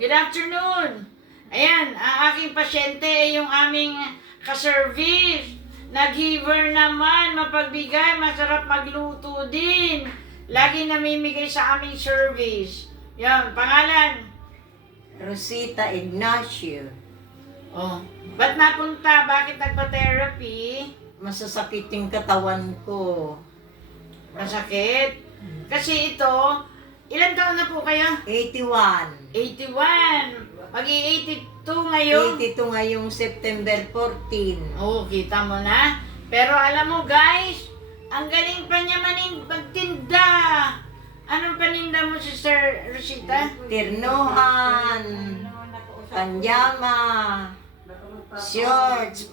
Good afternoon. Ayan, ang aking pasyente ay yung aming ka-service. Nag-giver naman, mapagbigay, masarap magluto din. Lagi namimigay sa aming service. Yan, pangalan. Rosita Ignacio. Oh, ba't napunta? Bakit nagpa-therapy? Masasakit yung katawan ko. Masakit? Kasi ito, ilan taon na po kayo? 81. 81. Mag-i-82 ngayon. 82 ngayong September 14. Oo, kita mo na. Pero alam mo guys, ang galing pa niya magtinda. Anong paninda mo, Sister Rosita? Ternuhan, panjama, shorts,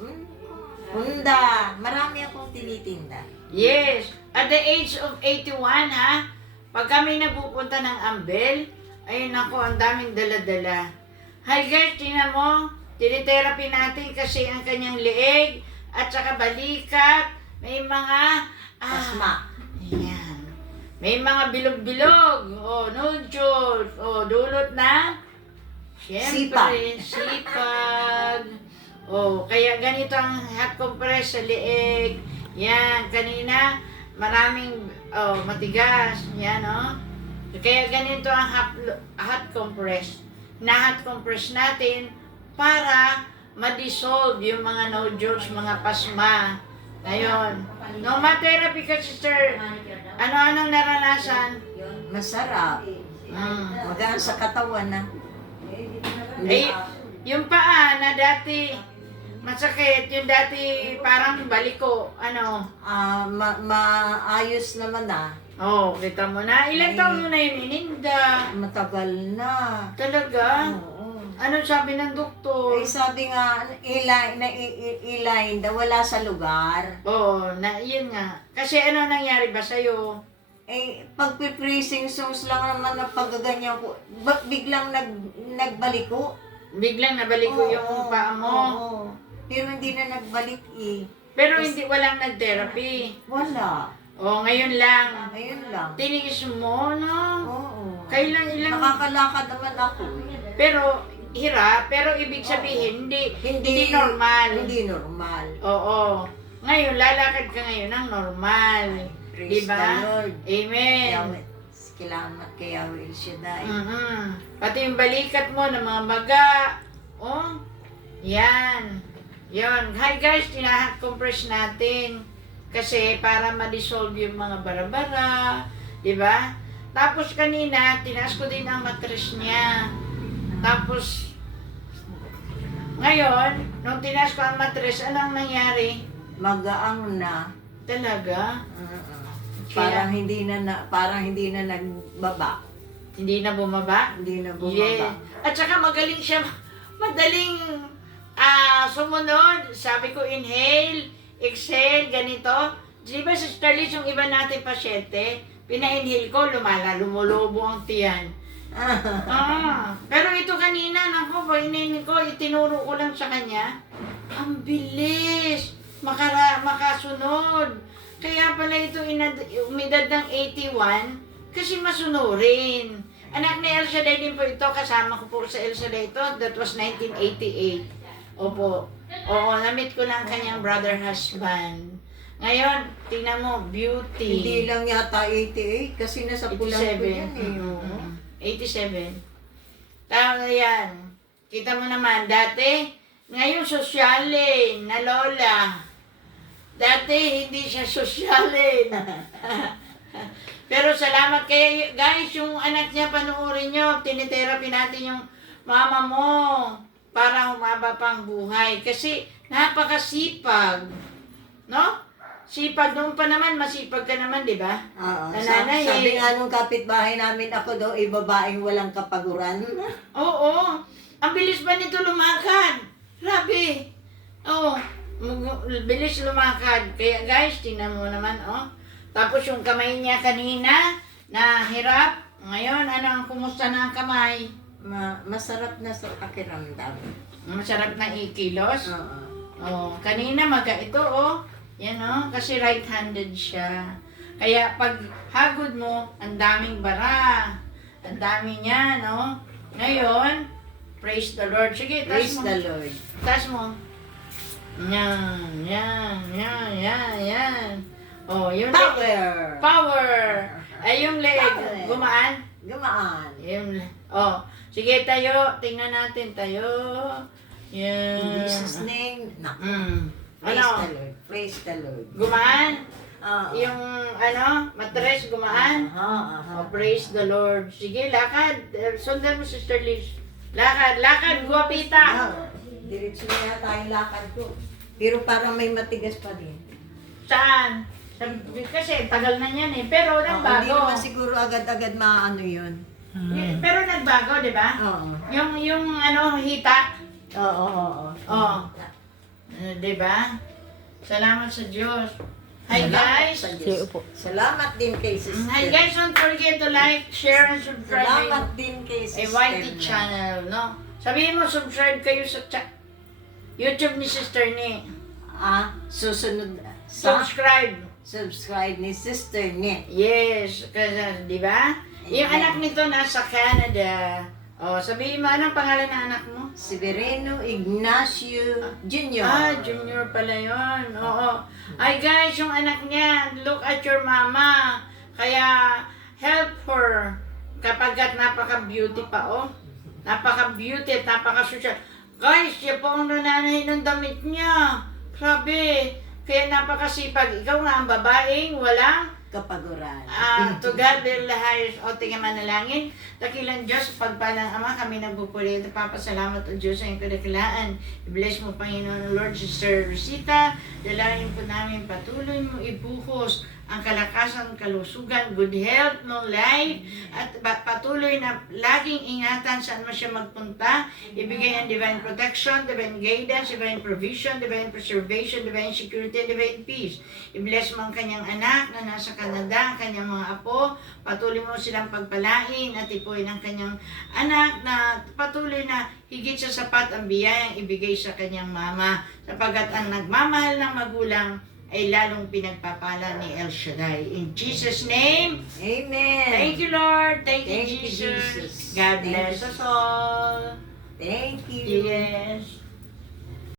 hunda. Marami akong tinitinda. Yes. At the age of 81 ha, pag kami napupunta ng Ambel, ayun ako, ang daming dala-dala. Hi guys, tingnan mo, tinitherapy natin kasi ang kanyang leeg at saka balikat, may mga Pasma. ayan. May mga bilog-bilog, nodules, dulot na siyempre, sipag. Kaya ganito ang hot compress sa leeg. Yan, kanina maraming matigas, yan Kaya ganito ang hot compress. Na-hot compress natin para ma-dissolve yung mga nodules, mga pasma. Ngayon, no therapy ka, sister, ano-anong naranasan? Masarap. Magaan sa katawan na. Yung paa na dati masakit, yung dati parang baliko, Maayos naman na. kita mo na. Ilang taon mo na yun ininda? Matagal na. Talaga? Oo. Anong sabi ng doktor? Sabi nga, ilain daw, wala sa lugar. Yun nga. Kasi ano nangyari ba sa'yo? Pag-freezing sauce lang naman na paggaganyan ko, biglang nagbaliko. Biglang nabaliko yung paa mo. Oo. Pero hindi na nagbalik Pero hindi walang nag-therapy. Wala. Ngayon lang. Ayun lang. Tiniis mo, no? Oo. Kailan ilang... Nakakalakad naman ako. Pero, hirap. Pero ibig sabihin, hindi normal. Hindi normal. Oo. Ngayon, lalakad ka ngayon ng normal. Praise Diba? the Lord. Amen. Salamat kay Yahweh El Shaddai. Pati yung balikat mo ng mga maga. Yan. Yon. Hi guys, tinahat compress natin. Kasi para ma-dissolve yung mga bara-bara. Diba? Tapos kanina, tinaas ko din ang mattress niya. Tapos, ngayon, nung tinaas ko ang mattress, anong nangyari? Magaang na. Talaga? Parang hindi na nagbaba. Hindi na bumaba? Hindi na bumaba. Yeah. At saka magaling siya, madaling sumunod. Sabi ko, inhale, exhale, ganito. Di ba sa Starlis, yung iba natin pasyente, pina-inhale ko, lumulobo ang tiyan. Pero ito kanina, naku, inhale ko, itinuro ko lang sa kanya. Ang bilis, makasunod. Kaya pala ito umidad ng 81 kasi masunurin. Anak ni El Shaddai din po ito. Kasama ko po sa El Shaddai ito. That was 1988. Opo. Na-meet ko lang kanyang brother husband. Ngayon, tingnan mo, beauty. Hindi lang yata 88 kasi nasa pulang ko yan 87. Tama yan. Kita mo naman, dati, ngayon sosyalin na lola. Dati, hindi siya sosyalin. Pero salamat kaya guys, yung anak niya, panoorin nyo, tinitherapy natin yung mama mo para humaba pang buhay. Kasi napakasipag. No? Sipag noon pa naman, masipag ka naman, di ba? Oo. Nanay, Sabi nga nung kapitbahay namin, ako daw babaeng walang kapaguran. Oo. Ang bilis ba nito lumakad? Grabe. Bilis lumakad. Kaya guys, tingnan mo naman, Tapos yung kamay niya kanina, na hirap. Ngayon, kumusta na ang kamay? Masarap na sa pakiramdam. Masarap na ikilos? Oo. Kanina ito, Yan, kasi right-handed siya. Kaya pag hagod mo, ang daming bara. Ang dami niya, Ngayon, Praise the Lord. Sige, Praise taas mo. the Lord. Taas mo. Yan. Oh, yung leg. Power! Power. Ay, yung leg. Power. Gumaan. Gumaan. Oh, sige tayo. Tingnan natin tayo. Yan. In Jesus' name. Naku. Praise Ano? the Lord. Praise the Lord. Gumaan. Oo. Yung matres gumaan. Aha. Oh, praise the Lord. Sige, lakad. Sundan mo, Sister Liz. Lakad, guwapita. Diretso na yata yung lakad ko. Pero parang may matigas pa din. Saan? Kasi tagal na yan eh. Pero Hindi nagbago. naman siguro agad-agad maano yun. Pero nagbago, di ba? Oo. Yung hita. Oo. Oh. Di ba? Salamat sa Diyos. Hi guys. Salamat din kay Sister. Hi guys, don't forget to like, share, and subscribe Salamat din kay sa Sister. YT channel, no? Sabihin mo, subscribe kayo sa YouTube ni Sister Ni. Susunod sa Subscribe. ni Sister Net. Yes, kasi, di ba? Yung Amen. anak nito nasa Canada. Oh, sabihin mo, anong pangalan ng anak mo? Severino Ignacio Jr. Junior pala yun. Oo. Ay guys, yung anak niya, look at your mama. Kaya, help her. Kapag napaka-beauty pa, oh. Napaka-beauty at napaka-social. Guys, siya po ang nananahin ng damit niya. Grabe. Kaya napakasipag. Ikaw nga ang babaeng walang Kapaguran. to God be the highest. O tingin manalangin. Dakilang Diyos, pagpalang Ama, kami nagpupuli. Papasalamat o Diyos sa iyong kadakilaan. I-bless mo, Panginoon, Lord, Sister Rosita. Dalangin po namin patuloy mo ibuhos ang kalakasan, kalusugan, good health, no life, at patuloy na laging ingatan saan mo siya magpunta. Ibigay ang divine protection, divine guidance, divine provision, divine preservation, divine security, divine peace. I-bless mo ang kanyang anak na nasa Canada, ang kanyang mga apo. Patuloy mo silang pagpalain at ipuin ang kanyang anak na patuloy na higit sa sapat ang biyayang ibigay sa kanyang mama. Sapagat ang nagmamahal ng magulang ay lalong pinagpapala ni El Shaddai. In Jesus' name, Amen. thank you, Lord. Thank you, Thank you, Jesus. Jesus. God Thank bless you. us all. Thank you. Yes.